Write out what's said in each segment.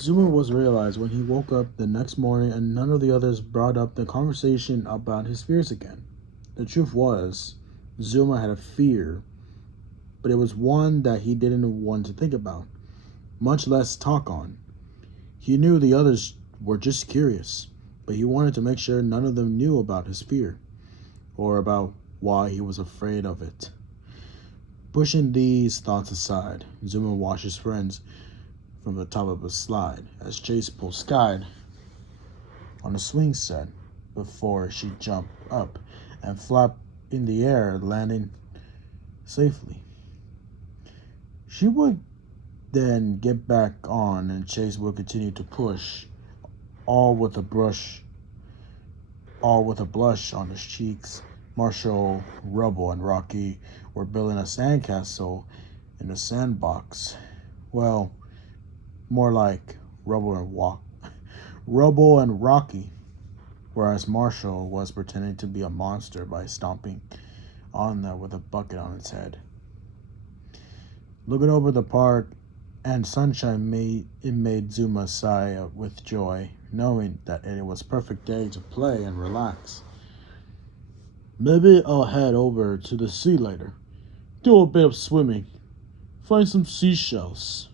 Zuma was realized when he woke up the next morning and none of the others brought up the conversation about his fears again. The truth was, Zuma had a fear, but it was one that he didn't want to think about, much less talk on. He knew the others were just curious, but he wanted to make sure none of them knew about his fear, or about why he was afraid of it. Pushing these thoughts aside, Zuma watched his friends from the top of a slide as Chase pulled Sky on a swing set before she jumped up and flapped in the air, landing safely. She would then get back on and Chase would continue to push, all with a brush all with a blush on his cheeks. Marshall, Rubble, and Rocky were building a sandcastle in a sandbox. Well, more like Rubble and Rocky, whereas Marshall was pretending to be a monster by stomping on them with a bucket on its head. Looking over the park and sunshine made Zuma sigh with joy, knowing that it was perfect day to play and relax. Maybe I'll head over to the sea later, do a bit of swimming, find some seashells.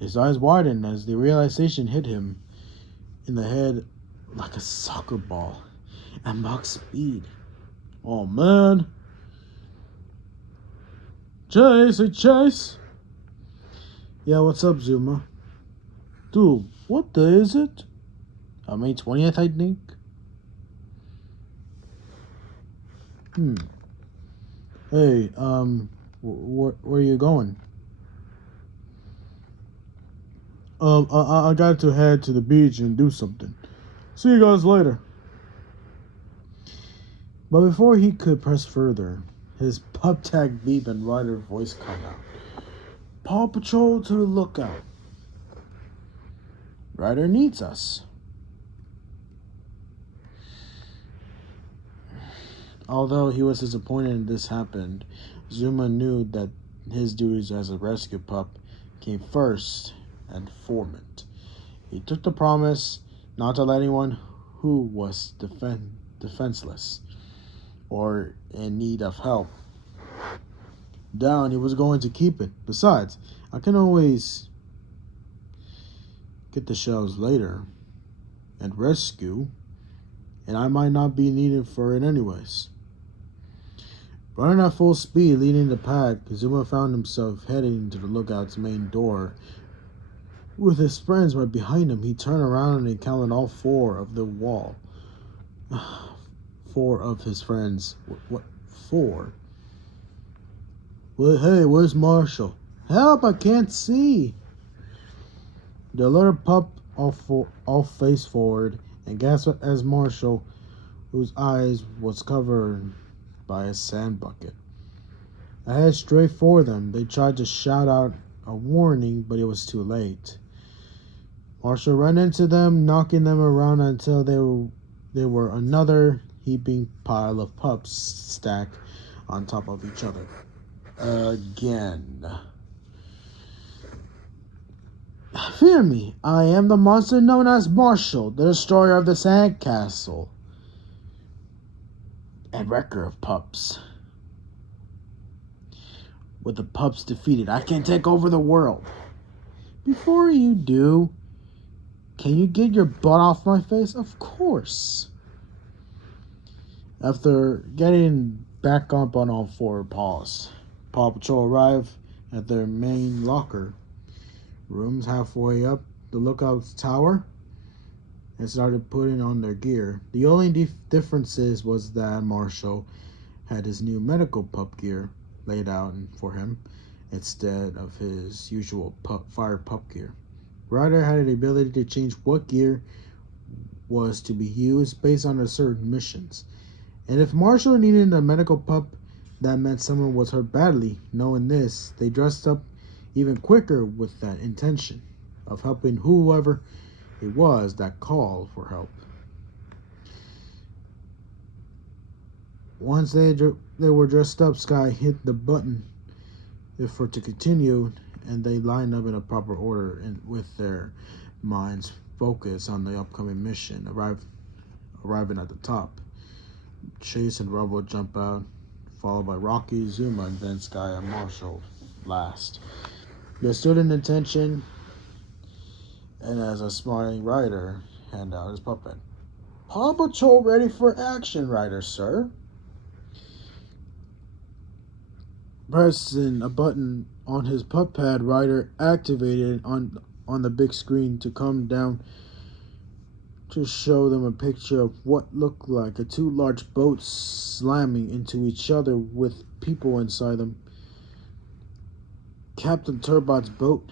His eyes widened as the realization hit him in the head like a soccer ball at Mach speed. Oh man. Chase, hey Chase. Yeah, what's up, Zuma? Dude, what day is it? May 20th, I think. Hey, where are you going? I got to head to the beach and do something. See you guys later. But before he could press further, his pup tag beep and rider voice called out. Paw Patrol to the lookout. Ryder needs us. Although he was disappointed this happened, Zuma knew that his duties as a rescue pup came first and foremost. He took the promise not to let anyone who was defenseless or in need of help down. He was going to keep it. Besides, I can always get the shells later and rescue, and I might not be needed for it anyways. Running at full speed, leading the pack, Zuma found himself heading to the lookout's main door. With his friends right behind him, he turned around and counted all four of the wall. 4 of his friends. What? 4? Well, hey, where's Marshall? Help, I can't see. The little pup all face forward and gasped as Marshall, whose eyes was covered by a sand bucket, I headed straight for them. They tried to shout out a warning, but it was too late. Marshall ran into them, knocking them around until they were another heaping pile of pups stacked on top of each other. Again. Fear me, I am the monster known as Marshall, the destroyer of the sandcastle and wrecker of pups. With the pups defeated, I can take over the world. Before you do, can you get your butt off my face? Of course. After getting back up on all 4 paws, Paw Patrol arrived at their main locker rooms halfway up the lookout's tower and started putting on their gear. The only differences was that Marshall had his new medical pup gear laid out for him instead of his usual fire pup gear. Ryder had the ability to change what gear was to be used based on certain missions. And if Marshall needed a medical pup, that meant someone was hurt badly. Knowing this, they dressed up even quicker with that intention of helping whoever it was that called for help. Once they were dressed up, Sky hit the button to continue, and they line up in a proper order and with their minds focused on the upcoming mission. Arriving at the top, Chase and Rubble jump out, followed by Rocky, Zuma, and then Sky and Marshall last. They stood in attention, and as a smiling rider hand out his puppet. Paw Patrol ready for action, rider, sir. Pressing a button on his pup pad, Ryder activated on the big screen to come down to show them a picture of what looked like two large boats slamming into each other with people inside them. Captain Turbot's boat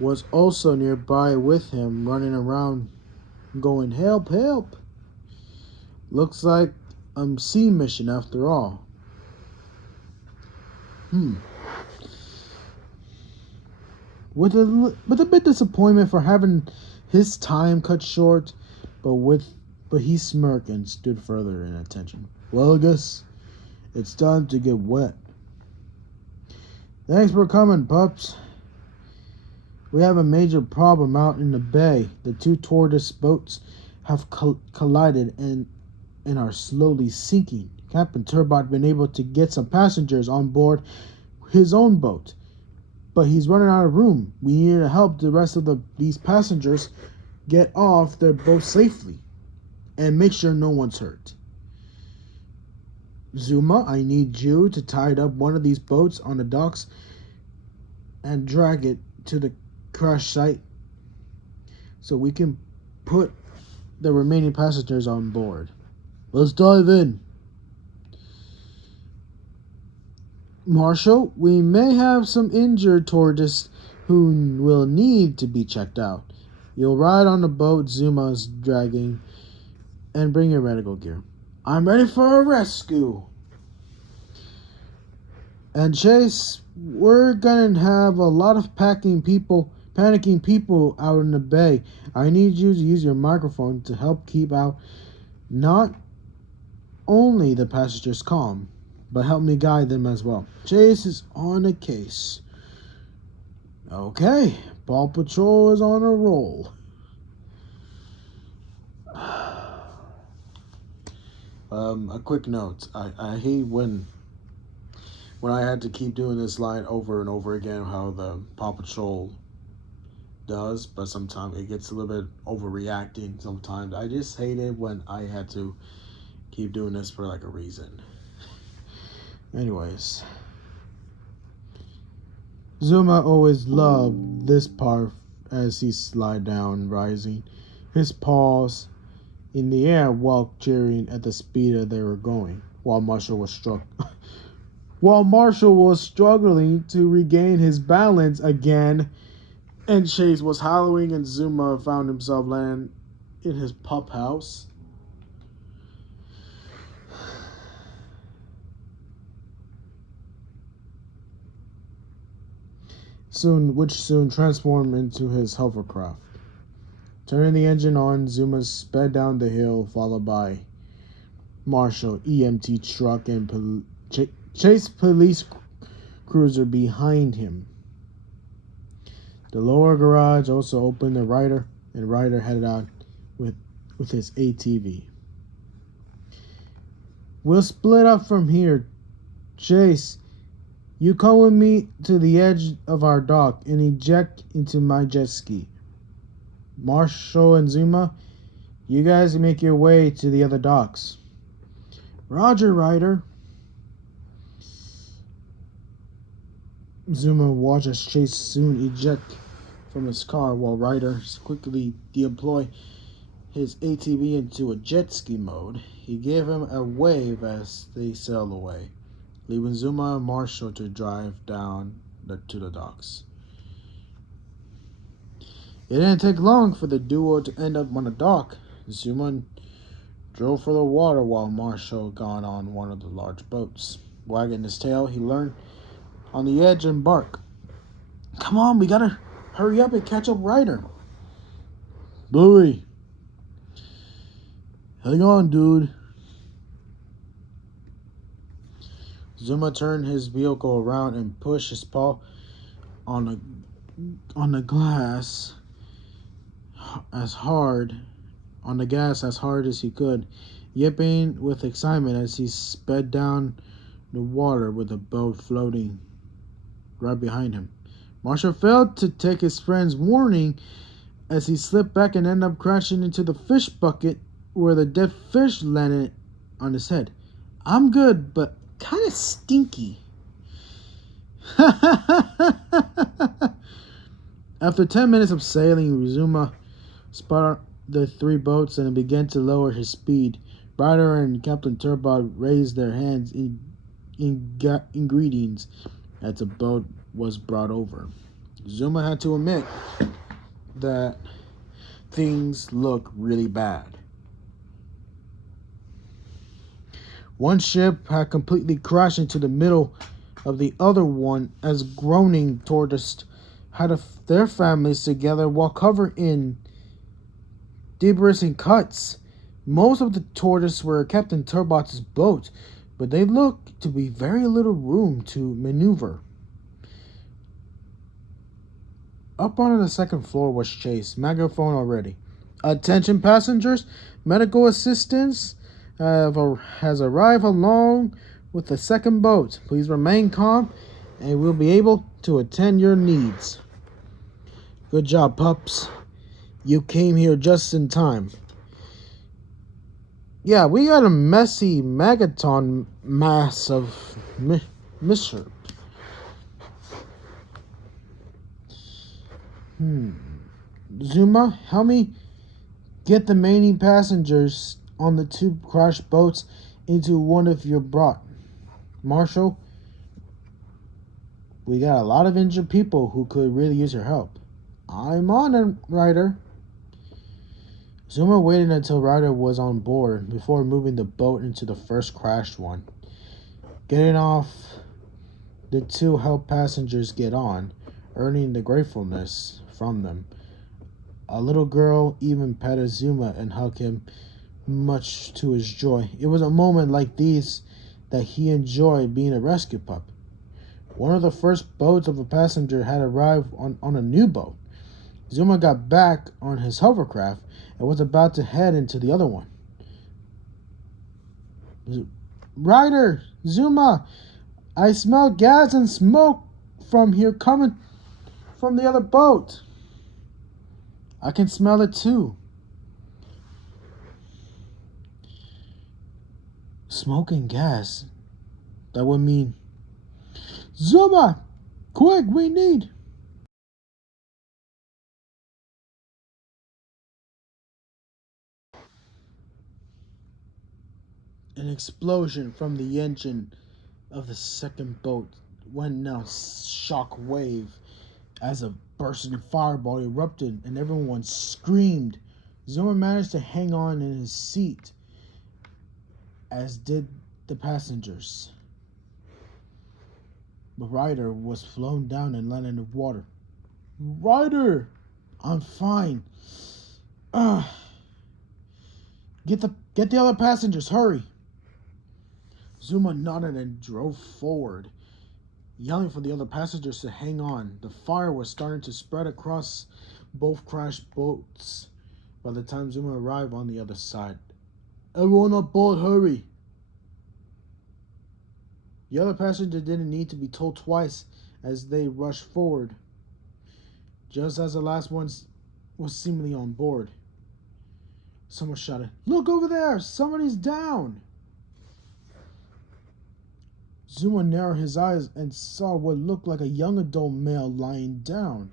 was also nearby with him, running around going, "Help, help!" Looks like a sea mission after all. With a bit disappointment for having his time cut short, but he smirked and stood further in attention. Well, I guess it's time to get wet. Thanks for coming, pups. We have a major problem out in the bay. The two tortoise boats have collided and are slowly sinking. Captain Turbot been able to get some passengers on board his own boat, but he's running out of room. We need to help the rest of these passengers get off their boat safely and make sure no one's hurt. Zuma, I need you to tie up one of these boats on the docks and drag it to the crash site so we can put the remaining passengers on board. Let's dive in. Marshall, we may have some injured tortoises who will need to be checked out. You'll ride on the boat Zuma's dragging and bring your medical gear. I'm ready for a rescue. And Chase, we're gonna have a lot of panicking people out in the bay. I need you to use your microphone to help keep out not only the passengers calm, but help me guide them as well. Chase is on a case. Okay, Paw Patrol is on a roll. A quick note. I hate when I had to keep doing this line over and over again, how the Paw Patrol does, but sometimes it gets a little bit overreacting sometimes. I just hate it when I had to keep doing this for like a reason. Anyways, Zuma always loved this part as he slid down, rising his paws in the air while cheering at the speed that they were going, while Marshall was struggling to regain his balance again, and Chase was howling, and Zuma found himself landing in his pup house. Which soon transformed into his hovercraft. Turning the engine on, Zuma sped down the hill, followed by Marshall, EMT truck, and Chase police cruiser behind him. The lower garage also opened, and Ryder headed out with his ATV. We'll split up from here. Chase, you come with me to the edge of our dock and eject into my jet ski. Marshall and Zuma, you guys make your way to the other docks. Roger, Ryder. Zuma watched as Chase soon eject from his car while Ryder quickly deployed his ATV into a jet ski mode. He gave him a wave as they sailed away, leaving Zuma and Marshall to drive down to the docks. It didn't take long for the duo to end up on the dock. Zuma drove for the water while Marshall got on one of the large boats. Wagging his tail, he leaned on the edge and barked. Come on, we gotta hurry up and catch up Ryder. Bluey. Hang on, dude. Zuma turned his vehicle around and pushed his paw on the glass as hard on the gas as hard as he could, yipping with excitement as he sped down the water with the boat floating right behind him. Marshall failed to take his friend's warning as he slipped back and ended up crashing into the fish bucket where the dead fish landed on his head. I'm good, but kind of stinky. After 10 minutes of sailing, Zuma spotted the three boats and began to lower his speed. Ryder and Captain Turbot raised their hands in greetings as the boat was brought over. Zuma had to admit that things look really bad. One ship had completely crashed into the middle of the other one as groaning tortoises had their families together while covered in debris and cuts. Most of the tortoises were Captain Turbot's boat, but they looked to be very little room to maneuver. Up on the second floor was Chase, megaphone already. Attention passengers, medical assistance has arrived along with the second boat. Please remain calm and we'll be able to attend your needs. Good job, pups. You came here just in time. Yeah, we got a messy megaton mass of mishap. Zuma, help me get the remaining passengers on the two crashed boats into one of your brought. Marshall, we got a lot of injured people who could really use your help. I'm on it, Ryder. Zuma waited until Ryder was on board before moving the boat into the first crashed one. Getting off, the two helped passengers get on, earning the gratefulness from them. A little girl even petted Zuma and hugged him, much to his joy. It was a moment like these that he enjoyed being a rescue pup. One of the first boats of a passenger had arrived on a new boat. Zuma got back on his hovercraft and was about to head into the other one. Ryder, Zuma, I smell gas and smoke from here coming from the other boat. I can smell it too. Smoke and gas. That would mean... Zuma! Quick, we need... An explosion from the engine of the second boat went down shock wave as a bursting fireball erupted and everyone screamed. Zuma managed to hang on in his seat, as did the passengers. But Ryder was flown down and landed in the water. Ryder! I'm fine. Get the other passengers, hurry! Zuma nodded and drove forward, yelling for the other passengers to hang on. The fire was starting to spread across both crashed boats by the time Zuma arrived on the other side. Everyone aboard, hurry! The other passenger didn't need to be told twice as they rushed forward, just as the last one was seemingly on board. Someone shouted, "Look over there! Somebody's down!" Zuma narrowed his eyes and saw what looked like a young adult male lying down,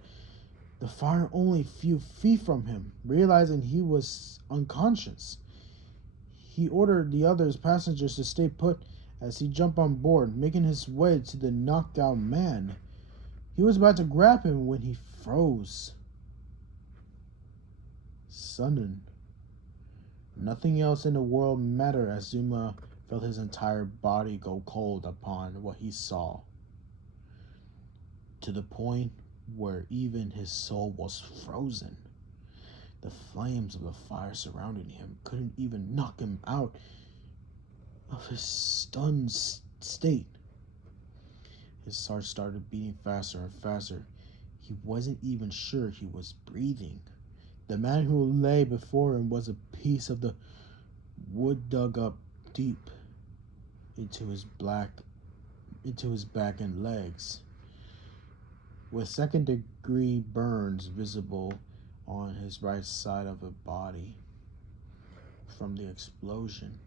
the fire only a few feet from him. Realizing he was unconscious, he ordered the other passengers to stay put as he jumped on board, making his way to the knocked out man. He was about to grab him when he froze. Sudden. Nothing else in the world mattered as Zuma felt his entire body go cold upon what he saw, to the point where even his soul was frozen. The flames of the fire surrounding him couldn't even knock him out of his stunned state. His heart started beating faster and faster. He wasn't even sure he was breathing. The man who lay before him was a piece of the wood dug up deep into his back and legs, with second-degree burns visible on his right side of the body from the explosion.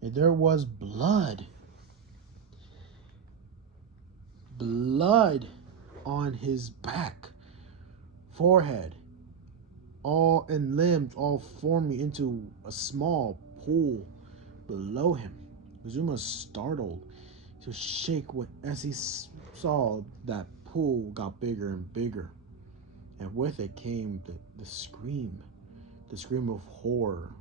And there was blood. Blood on his back, forehead, all and limbs all forming into a small pool below him. Zuma startled to shake as he saw that pool got bigger and bigger, and with it came the scream of horror,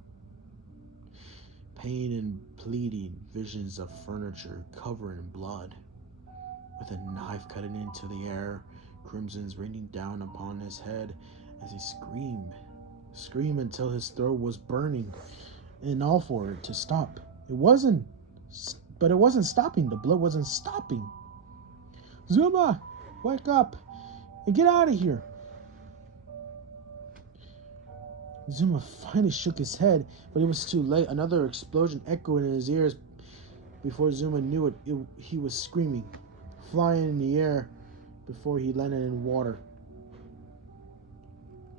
pain and pleading, visions of furniture covered in blood, with a knife cutting into the air, crimsons raining down upon his head as he screamed until his throat was burning, and all for it to stop. It wasn't stopping. The blood wasn't stopping. Zuma, wake up and get out of here. Zuma finally shook his head, but it was too late. Another explosion echoed in his ears. Before Zuma knew it, he was screaming, flying in the air before he landed in water.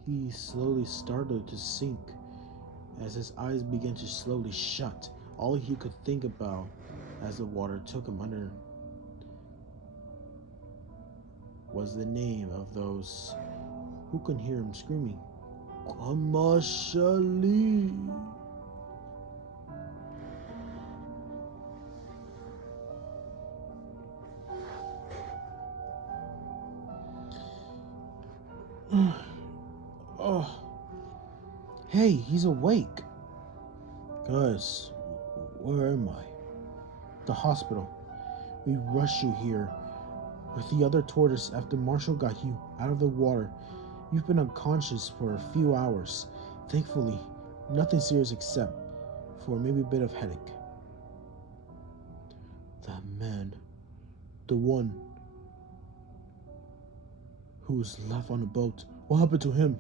He slowly started to sink as his eyes began to slowly shut. All he could think about as the water took him under was the name of those who could hear him screaming, Kamashali. Oh, hey, he's awake. Gus, where am I? The hospital. We rushed you here with the other tortoise after Marshall got you out of the water. You've been unconscious for a few hours. Thankfully, nothing serious except for maybe a bit of headache. That man, the one who was left on the boat, what happened to him?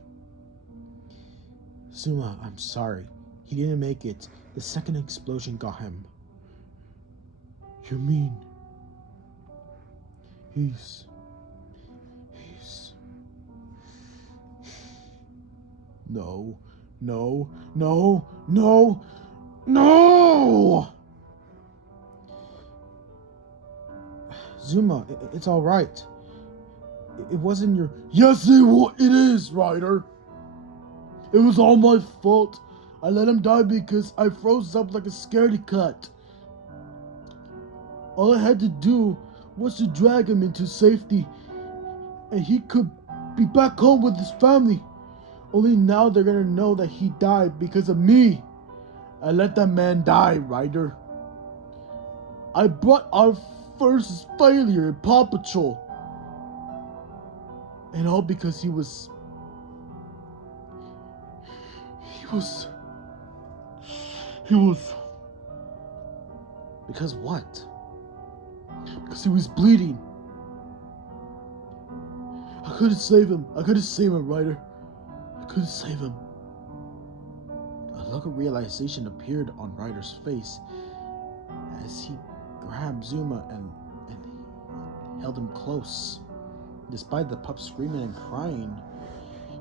Zuma, I'm sorry. He didn't make it. The second explosion got him. You mean he's No. Zuma, it's all right. It wasn't your... Yes, it is, Ryder. It was all my fault. I let him die because I froze up like a scaredy cat. All I had to do was to drag him into safety, and he could be back home with his family. Only now they're gonna know that he died because of me. I let that man die, Ryder. I brought our first failure in Paw Patrol. And all because he was... Because what? Because he was bleeding. I couldn't save him, Ryder. I couldn't save him. A look of realization appeared on Ryder's face as he grabbed Zuma and held him close. Despite the pups screaming and crying,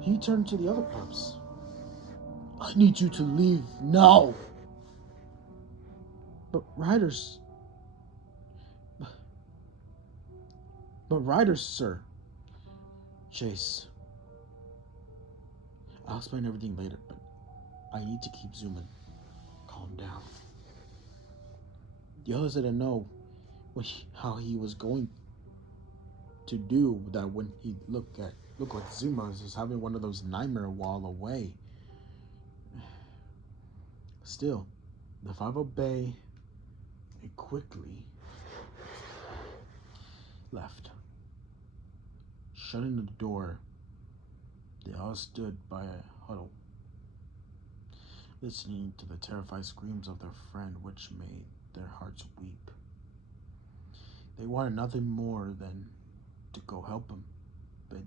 he turned to the other pups. I need you to leave now. But Ryder's, sir. Chase. I'll explain everything later, but I need to keep Zuma calm down. The others didn't know how he was going to do that when he looked like Zuma was just having one of those nightmare while away. Still, the five obey and quickly left. Shutting the door, they all stood by a huddle, listening to the terrified screams of their friend, which made their hearts weep. They wanted nothing more than to go help him, but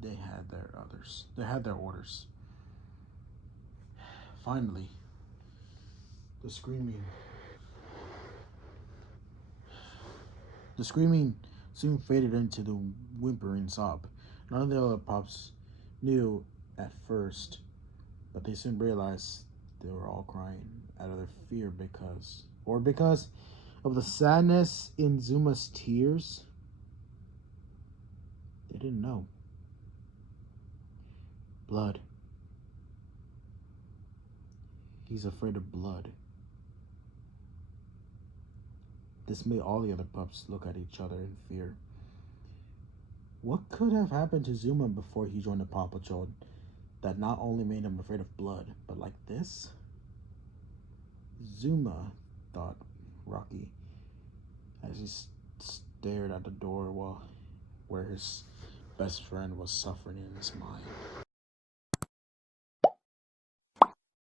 they had their others. They had their orders. Finally, the screaming soon faded into the whimpering sob. None of the other pups knew at first, but they soon realized they were all crying out of their fear because of the sadness in Zuma's tears. They didn't know. Blood. He's afraid of blood. This made all the other pups look at each other in fear. What could have happened to Zuma before he joined the Paw Patrol that not only made him afraid of blood, but like this? Zuma, thought Rocky, as he stared at the door where his best friend was suffering in his mind.